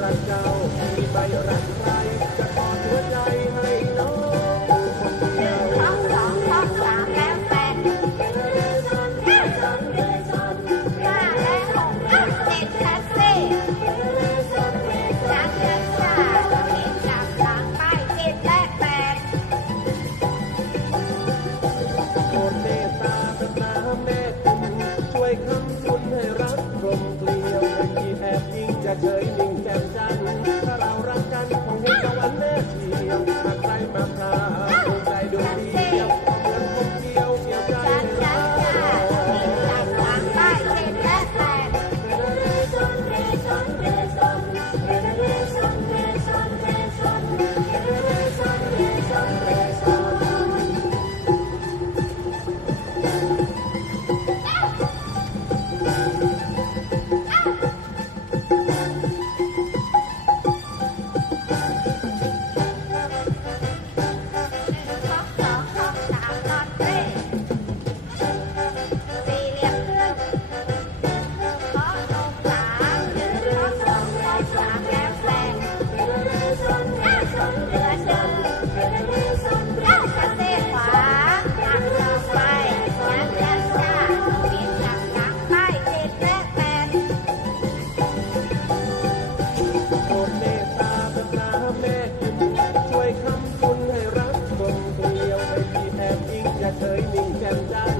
Lantau Di Bayoran thời bình trần gian